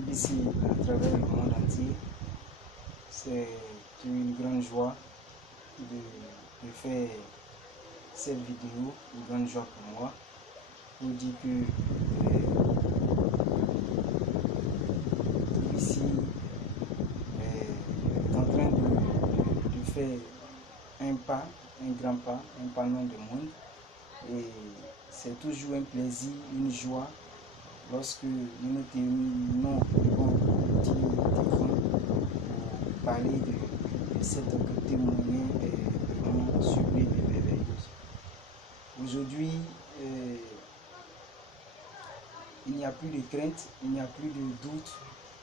TBC à travers le monde entier. C'est une grande joie de faire cette vidéo, une grande joie pour moi. Je vous dis que TBC est en train de faire un pas, un grand pas, un pas non de monde. Et c'est toujours un plaisir, une joie lorsque nous nous terminons devant un petit écran pour parler de cette témoignage vraiment sublime et merveilleuse. Aujourd'hui, il n'y a plus de crainte, il n'y a plus de doute.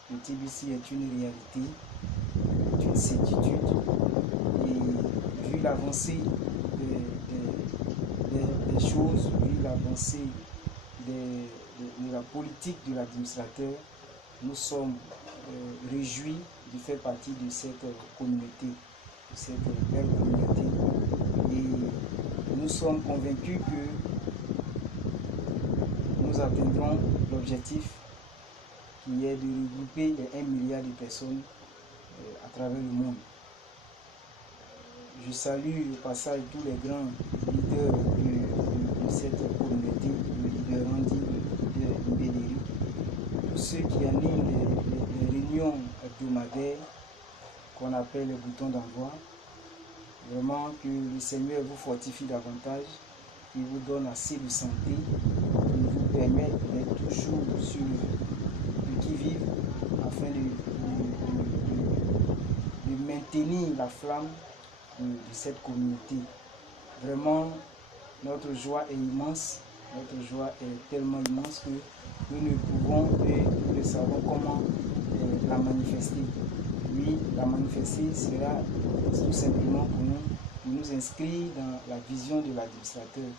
Le TBC est une réalité, est une certitude. Et vu l'avancée des choses, vu l'avancée de la politique de l'administrateur, nous sommes réjouis de faire partie de cette communauté, de cette belle communauté. Et nous sommes convaincus que nous atteindrons l'objectif qui est de regrouper les 1 milliard de personnes à travers le monde. Je salue au passage tous les grands leaders de cette communauté, le leader Randy, le leader Mbéléry, tous ceux qui animent les réunions hebdomadaires qu'on appelle les boutons d'envoi. Vraiment que le Seigneur vous fortifie davantage, qu'il vous donne assez de santé, qu'il vous permette d'être toujours sur le qui-vive afin de maintenir la flamme de cette communauté. Vraiment, notre joie est immense, notre joie est tellement immense que nous ne pouvons et nous ne savons comment la manifester. Oui, la manifester sera tout simplement pour nous inscrire dans la vision de l'administrateur.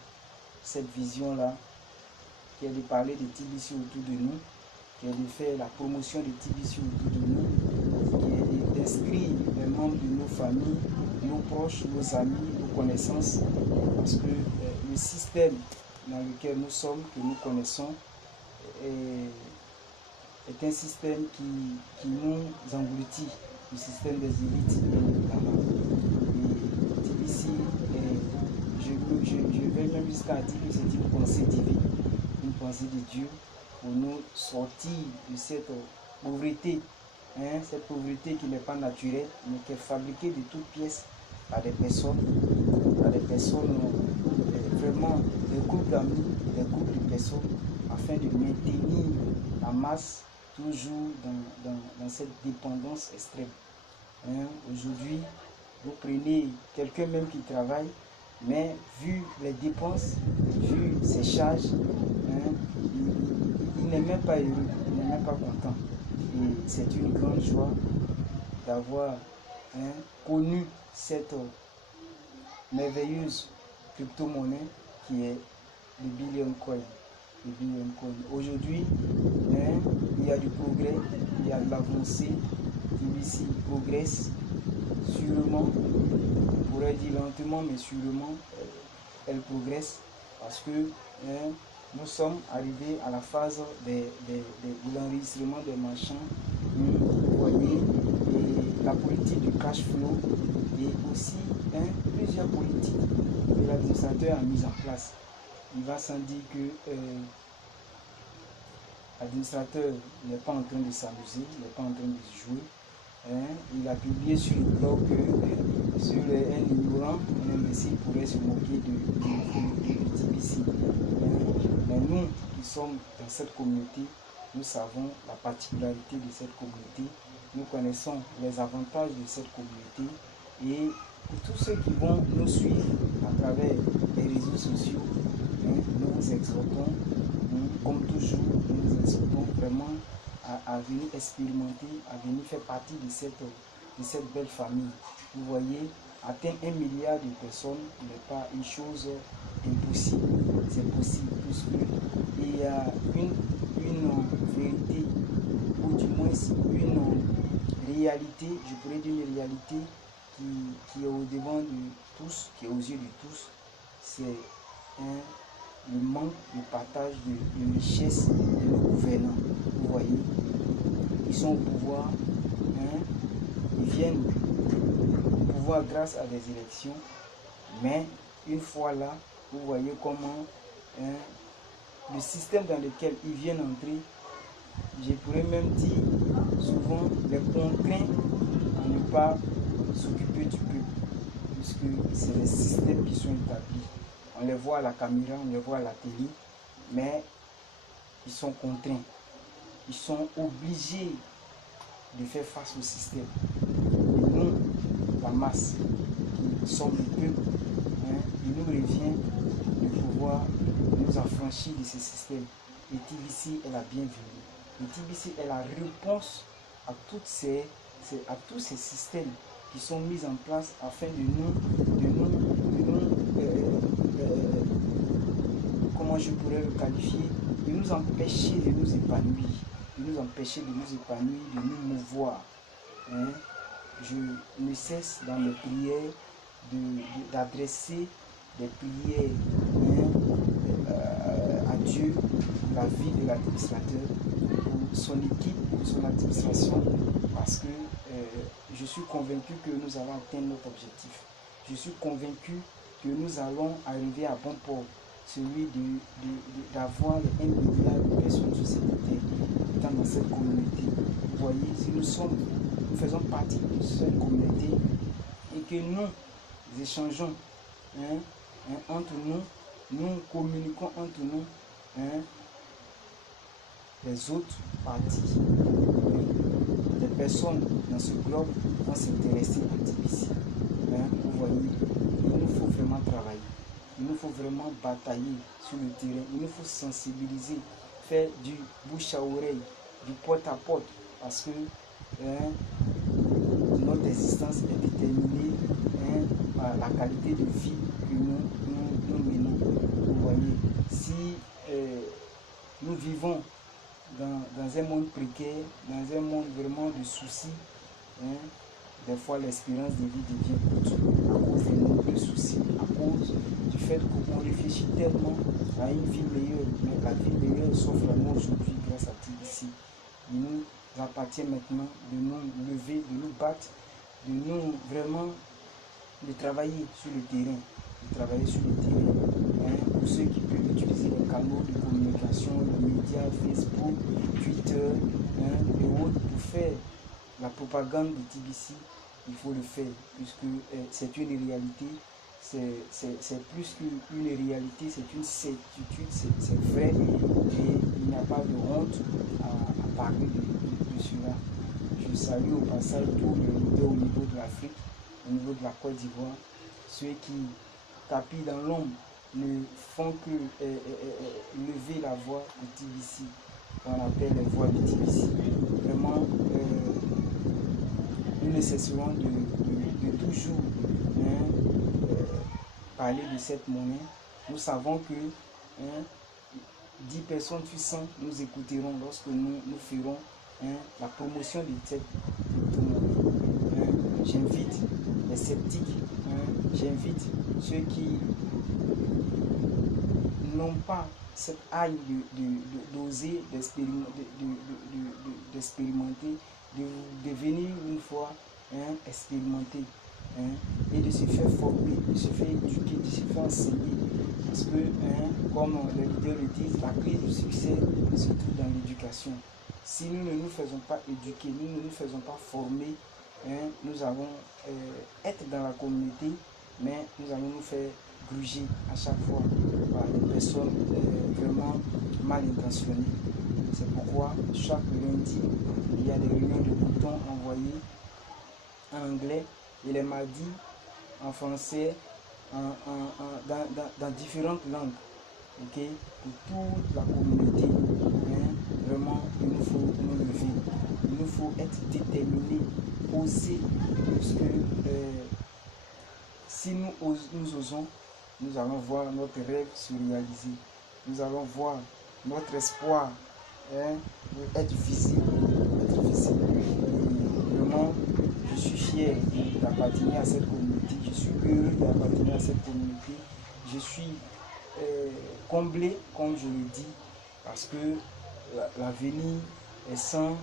Cette vision-là, qui est de parler de TBC autour de nous, qui est de faire la promotion de TBC autour de nous, qui est d'inscrire les membres de nos familles, nos proches, nos amis, nos connaissances, parce que le système dans lequel nous sommes, que nous connaissons, est un système qui nous engloutit, le système des élites bien évidemment. Et TBC, je vais même jusqu'à dire que c'est une pensée divine, une pensée de Dieu pour nous sortir de cette pauvreté, cette pauvreté qui n'est pas naturelle, mais qui est fabriquée de toutes pièces par des personnes vraiment des groupes d'amis, des groupes de personnes, afin de maintenir la masse toujours dans cette dépendance extrême. Aujourd'hui, vous prenez quelqu'un même qui travaille, mais vu les dépenses, vu ses charges, il n'est même pas heureux, il n'est même pas content. Et c'est une grande joie d'avoir connu cette merveilleuse crypto-monnaie qui est le Billion Coin. Aujourd'hui, il y a du progrès, il y a de l'avancée. TBC progresse sûrement, on pourrait dire lentement, mais sûrement, elle progresse parce que nous sommes arrivés à la phase de l'enregistrement des marchands. Vous voyez, et la politique du cash flow et aussi plusieurs politiques que l'administrateur a mises en place. Il va sans dire que l'administrateur n'est pas en train de s'amuser, il n'est pas en train de jouer. Il a publié sur le blog que sur un ignorant, un imbécile pourrait se moquer de TBC. Mais nous qui sommes dans cette communauté, nous savons la particularité de cette communauté, nous connaissons les avantages de cette communauté et pour tous ceux qui vont nous suivre à travers les réseaux sociaux, nous vous exhortons, comme toujours, nous vous exhortons vraiment à venir expérimenter, à venir faire partie de cette belle famille. Vous voyez, atteindre 1 milliard de personnes n'est pas une chose impossible, c'est possible, puisqu'il y a une vérité, ou du moins une réalité, je pourrais dire une réalité qui est au-devant de tous, qui est aux yeux de tous, c'est le manque de partage de richesse de nos gouvernants. Vous voyez, ils sont au pouvoir, hein, ils viennent au pouvoir grâce à des élections, mais une fois là, vous voyez comment le système dans lequel ils viennent entrer, je pourrais même dire souvent les contraints à ne pas s'occuper du peuple, puisque c'est les systèmes qui sont établis. On les voit à la caméra, on les voit à la télé, mais ils sont contraints. Ils sont obligés de faire face au système. Et nous, la masse, qui sommes le peuple, il nous revient de pouvoir nous affranchir de ce système. Et TBC est la bienvenue. Et TBC est la réponse à tous ces systèmes qui sont mis en place afin de nous comment je pourrais le qualifier, de nous empêcher de nous épanouir, de nous mouvoir. Je ne cesse dans mes prières d'adresser des prières à Dieu pour la vie de l'administrateur, pour son équipe, pour son administration, parce que je suis convaincu que nous allons atteindre notre objectif. Je suis convaincu que nous allons arriver à bon port, celui d'avoir 1 milliard de personnes sur cette terre étant dans cette communauté. Vous voyez, si nous faisons partie de cette communauté et que nous échangeons entre nous, nous communiquons entre nous, les autres parties, les personnes dans ce globe vont s'intéresser à TBC. Vous voyez, il nous faut vraiment travailler, il nous faut vraiment batailler sur le terrain, il nous faut sensibiliser, faire du bouche à oreille, du porte à porte, parce que notre existence est déterminée par la qualité de vie que nous menons. Vous voyez, si nous vivons dans un monde précaire, dans un monde vraiment de soucis, des fois l'espérance de vie devient courte à cause des nombreux soucis, à cause du fait qu'on réfléchit tellement à une vie meilleure, mais la vie meilleure s'offre à nous aujourd'hui grâce à TBC. Il nous appartient maintenant de nous lever, de nous battre, de nous vraiment de travailler sur le terrain, pour ceux qui peuvent utiliser les canaux de communication, les médias, Facebook, Twitter et autres pour faire la propagande de TBC. Il faut le faire puisque c'est une réalité, c'est plus qu'une réalité, c'est une certitude, c'est vrai et il n'y a pas de honte à parler de cela. Je salue au passage tous les leaders au niveau de l'Afrique, au niveau de la Côte d'Ivoire, ceux qui tapis dans l'ombre ne font que lever la voix de TBC, qu'on appelle les voix de TBC. Vraiment, nous ne cesserons de toujours parler de cette monnaie. Nous savons que 10 personnes sur 100 nous écouteront lorsque nous ferons la promotion de cette monnaie. J'invite les sceptiques, j'invite ceux qui n'ont pas cette haine d'oser, d'expérimenter, de venir une fois expérimenter et de se faire former, de se faire éduquer, de se faire enseigner. Parce que, comme les leaders le disent, la clé du succès se trouve dans l'éducation. Si nous ne nous faisons pas éduquer, nous ne nous faisons pas former, nous allons être dans la communauté, mais nous allons nous faire gruger à chaque fois par des personnes vraiment mal intentionnées. C'est pourquoi chaque lundi, il y a des réunions de boutons envoyées en anglais et les mardis en français, dans différentes langues, okay, pour toute la communauté. Vraiment, il nous faut nous lever, il nous faut être déterminés, oser, parce que si nous osons, nous allons voir notre rêve se réaliser, nous allons voir notre espoir être visible. Et vraiment, je suis fier d'appartenir à cette communauté, je suis heureux d'appartenir à cette communauté, je suis comblé, comme je le dis, parce que l'avenir sans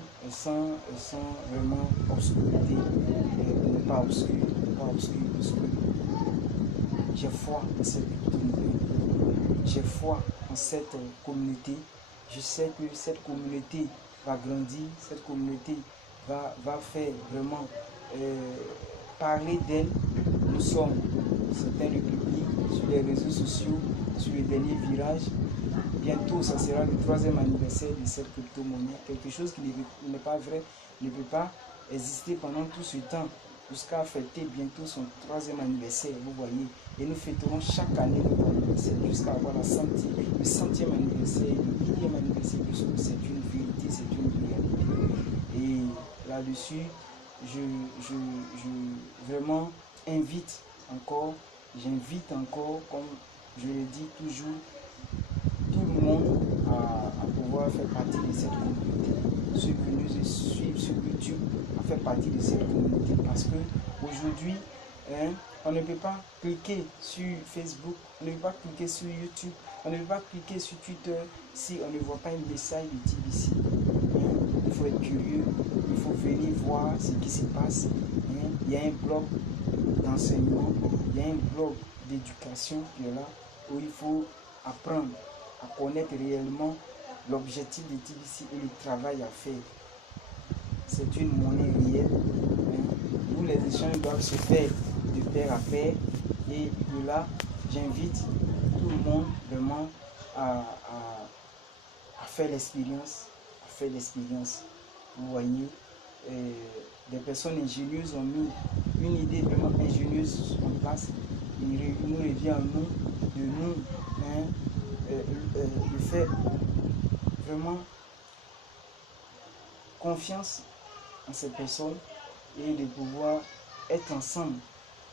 vraiment obscurité, pas obscur, parce que j'ai foi en cette communauté, j'ai foi en cette communauté. Je sais que cette communauté va grandir, cette communauté va faire vraiment parler d'elle. Nous sommes certains le public sur les réseaux sociaux, sur le dernier virage. Bientôt, ça sera le 3e anniversaire de cette crypto-monnaie. Quelque chose qui n'est pas vrai, ne peut pas exister pendant tout ce temps jusqu'à fêter bientôt son 3e anniversaire, vous voyez. Et nous fêterons chaque année notre anniversaire jusqu'à avoir le 100e anniversaire, le 1000e anniversaire, puisque c'est une vérité, c'est une réalité. Et là-dessus, je vraiment j'invite encore, comme je le dis toujours, tout le monde à pouvoir faire partie de cette communauté. Ceux qui nous suivent sur YouTube à faire partie de cette communauté. Parce que aujourd'hui, on ne peut pas cliquer sur Facebook, on ne peut pas cliquer sur YouTube, on ne peut pas cliquer sur Twitter si on ne voit pas un message de TBC. Il faut être curieux, il faut venir voir ce qui se passe. Il y a un blog d'enseignement, il y a un blog d'éducation qui est là, où il faut apprendre à connaître réellement l'objectif de TBC et le travail à faire. C'est une monnaie réelle, où les échanges doivent se faire de pair à pair. Et de là, j'invite tout le monde vraiment à faire l'expérience. Vous voyez, des personnes ingénieuses ont mis une idée vraiment ingénieuse en place. Il nous revient à nous de faire vraiment confiance en ces personnes et de pouvoir être ensemble,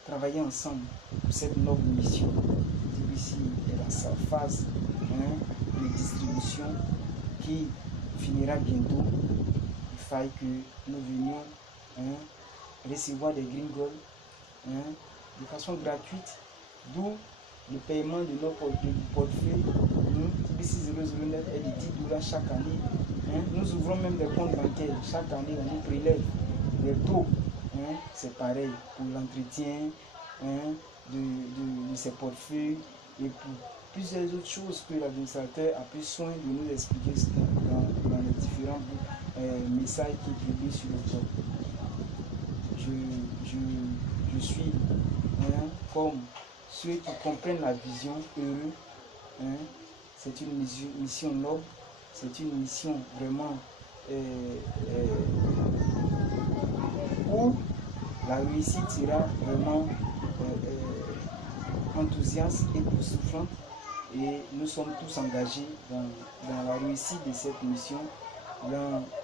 travailler ensemble pour cette noble mission. TBC est dans sa phase de distribution qui finira bientôt. Il faille que nous venions recevoir des green gold de façon gratuite, d'où le paiement de notre portefeuille. TBC 009 est de $10 chaque année. Nous ouvrons même des comptes bancaires. Chaque année, on nous prélève les taux. C'est pareil pour l'entretien de ces portefeuilles et pour plusieurs autres choses que l'administrateur a pris soin de nous expliquer dans les différents messages qui publient sur le blog. Je suis comme ceux qui comprennent la vision heureux. C'est une mission noble, c'est une mission vraiment où la réussite sera vraiment enthousiaste et souffrante. Et nous sommes tous engagés dans la réussite de cette mission, comment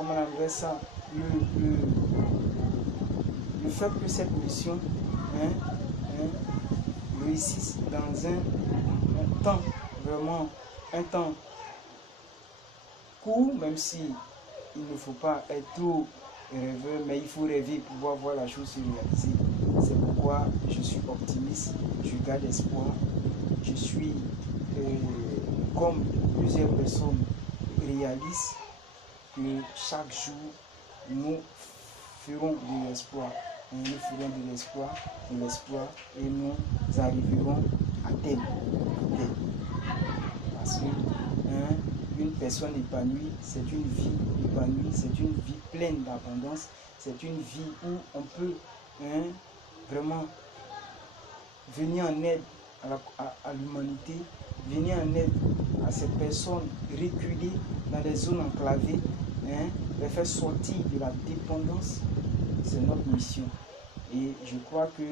on appelle ça, le fait que cette mission réussisse dans un temps, vraiment un temps court, même si il ne faut pas être trop rêveur, mais il faut rêver pour pouvoir voir la chose se réaliser. C'est pourquoi je suis optimiste, je garde espoir, je suis comme plusieurs personnes réalisent que chaque jour nous ferons de l'espoir. Nous ferons de l'espoir et nous arriverons à terme. Parce que une personne épanouie, c'est une vie épanouie, c'est une vie pleine d'abondance, c'est une vie où on peut vraiment venir en aide à l'humanité, venir en aide à ces personnes reculées dans des zones enclavées, les faire sortir de la dépendance. C'est notre mission. Et je crois que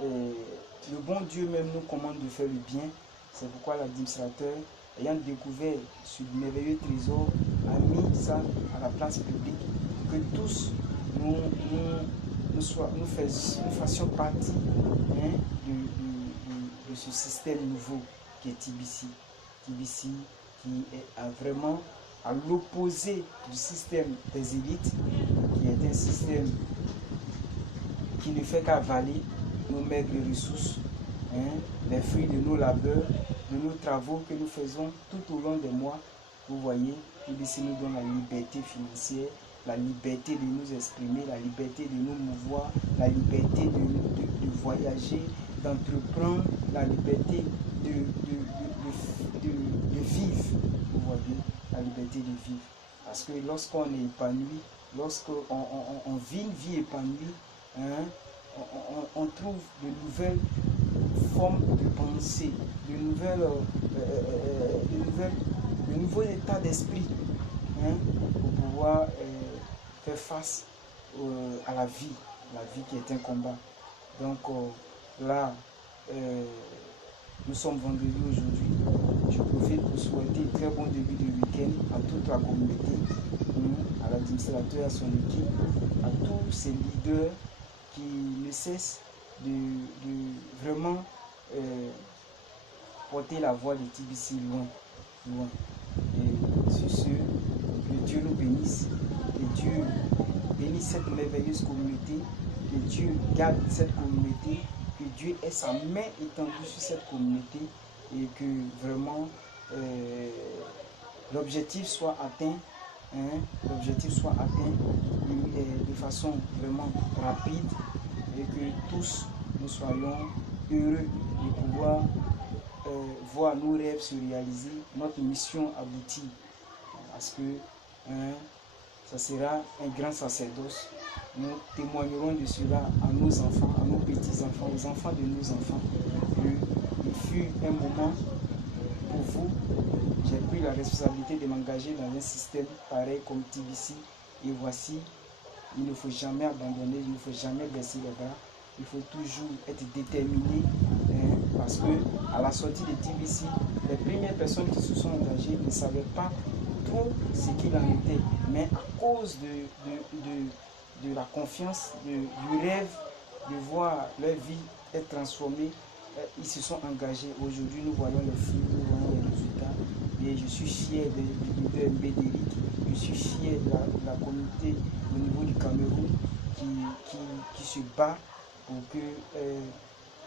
le bon Dieu même nous commande de faire le bien. C'est pourquoi l'administrateur, ayant découvert ce merveilleux trésor, a mis ça à la place publique, que tous nous fassions partie de ce système nouveau qui est TBC. TBC qui est vraiment à l'opposé du système des élites, qui est un système qui ne fait qu'avaler nos maigres ressources, les fruits de nos labeurs, de nos travaux que nous faisons tout au long des mois, Vous voyez, TBC nous donne la liberté financière, la liberté de nous exprimer, la liberté de nous mouvoir, la liberté de voyager, d'entreprendre, la liberté de vivre. Vous voyez, la liberté de vivre. Parce que lorsqu'on est épanoui, lorsqu'on vit une vie épanouie, hein, on trouve de nouvelles formes de pensée, de nouveaux états d'esprit, hein, pour pouvoir faire face à la vie qui est un combat. Donc là, nous sommes vendredi aujourd'hui. Je profite pour souhaiter un très bon début de week-end à toute la communauté, à l'administrateur, à son équipe, à tous ces leaders qui ne cessent de vraiment porter la voix de TBC loin. Et sur ce, que Dieu nous bénisse, que Dieu bénisse cette merveilleuse communauté, que Dieu garde cette communauté, que Dieu ait sa main étendue sur cette communauté et que vraiment l'objectif soit atteint, de façon vraiment rapide et que tous nous soyons heureux de pouvoir voir nos rêves se réaliser, notre mission aboutir, parce que ça sera un grand sacerdoce. Nous témoignerons de cela à nos enfants, à nos petits-enfants, aux enfants de nos enfants. Il fut un moment pour vous, j'ai pris la responsabilité de m'engager dans un système pareil comme TBC. Et voici, il ne faut jamais abandonner, il ne faut jamais baisser les bras. Il faut toujours être déterminé, parce que à la sortie de TBC, les premières personnes qui se sont engagées ne savaient pas trop ce qu'il en était. Mais à cause de la confiance, du rêve de voir leur vie être transformée, ils se sont engagés. Aujourd'hui, nous voyons les fruits, nous voyons les résultats. Et je suis fier du leader Mbédéric, je suis fier de la communauté au niveau du Cameroun qui se bat pour que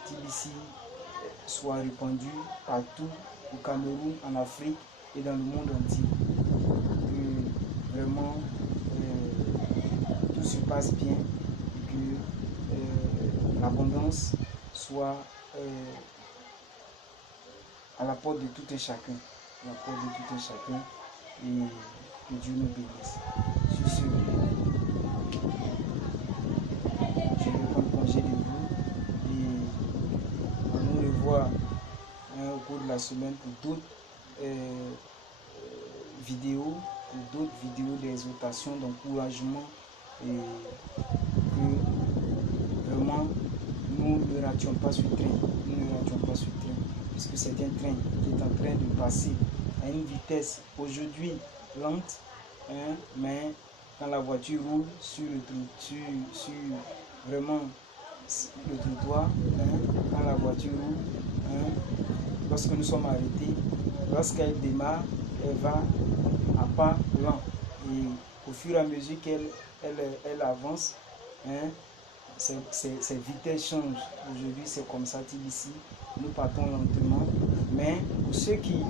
TBC soit répandu partout au Cameroun, en Afrique et dans le monde entier. Que vraiment tout se passe bien et que l'abondance soit à la porte de tout un chacun. À la porte de tout un chacun et que Dieu nous bénisse. Sur ce, je vais prendre congé de vous et on nous revoit au cours de la semaine pour d'autres vidéos, d'exhortation, d'encouragement et que vraiment nous ne rations pas ce train, puisque c'est un train qui est en train de passer à une vitesse aujourd'hui lente, mais quand la voiture roule sur vraiment le trottoir, quand la voiture roule, lorsque nous sommes arrêtés, lorsqu'elle démarre, elle va à pas lent. Et au fur et à mesure qu'elle avance, ces vitesses changent. Aujourd'hui, c'est comme ça, TBC. Nous partons lentement. Mais pour ceux qui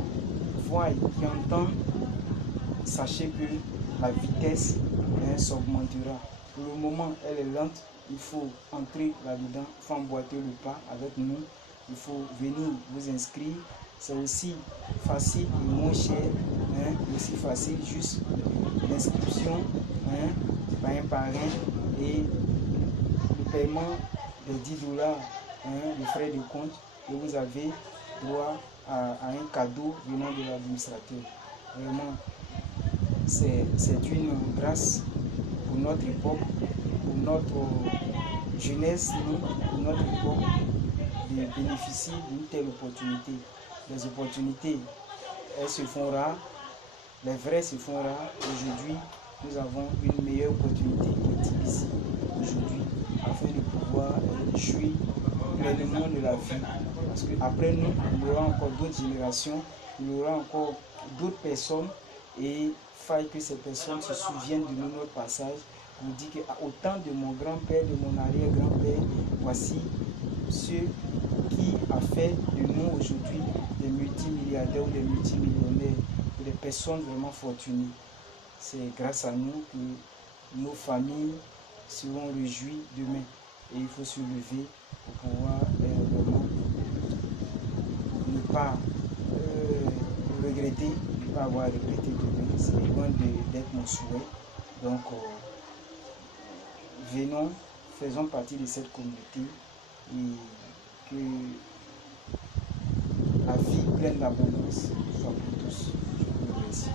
voient, qui entendent, sachez que la vitesse s'augmentera. Pour le moment, elle est lente. Il faut entrer là-dedans, il faut emboîter le pas avec nous. Il faut venir vous inscrire. C'est aussi facile et moins cher. Aussi facile, juste l'inscription par un parrain et le paiement de 10 $, de frais de compte, et vous avez droit à un cadeau venant de l'administrateur. Vraiment, c'est une grâce pour notre époque, pour notre jeunesse, pour notre époque, de bénéficier d'une telle opportunité. Les opportunités, elles se font rares, les vrais se font rares. Aujourd'hui, nous avons une meilleure opportunité que TBC aujourd'hui, afin de pouvoir jouir pleinement de la vie. Parce qu'après nous, il y aura encore d'autres générations, il y aura encore d'autres personnes, et il faille que ces personnes se souviennent de notre passage pour dire qu'au temps de mon grand-père, de mon arrière-grand-père, voici ce qui a fait de nous aujourd'hui des multimilliardaires ou des multimillionnaires. des personnes vraiment fortunées. C'est grâce à nous que nos familles seront réjouies demain. Et il faut se lever pour pouvoir vraiment ne pas regretter, ne pas avoir regretté demain. C'est loin d'être mon souhait. Donc, venons, faisons partie de cette communauté et que la vie pleine d'abondance soit pour tous. Je vous remercie.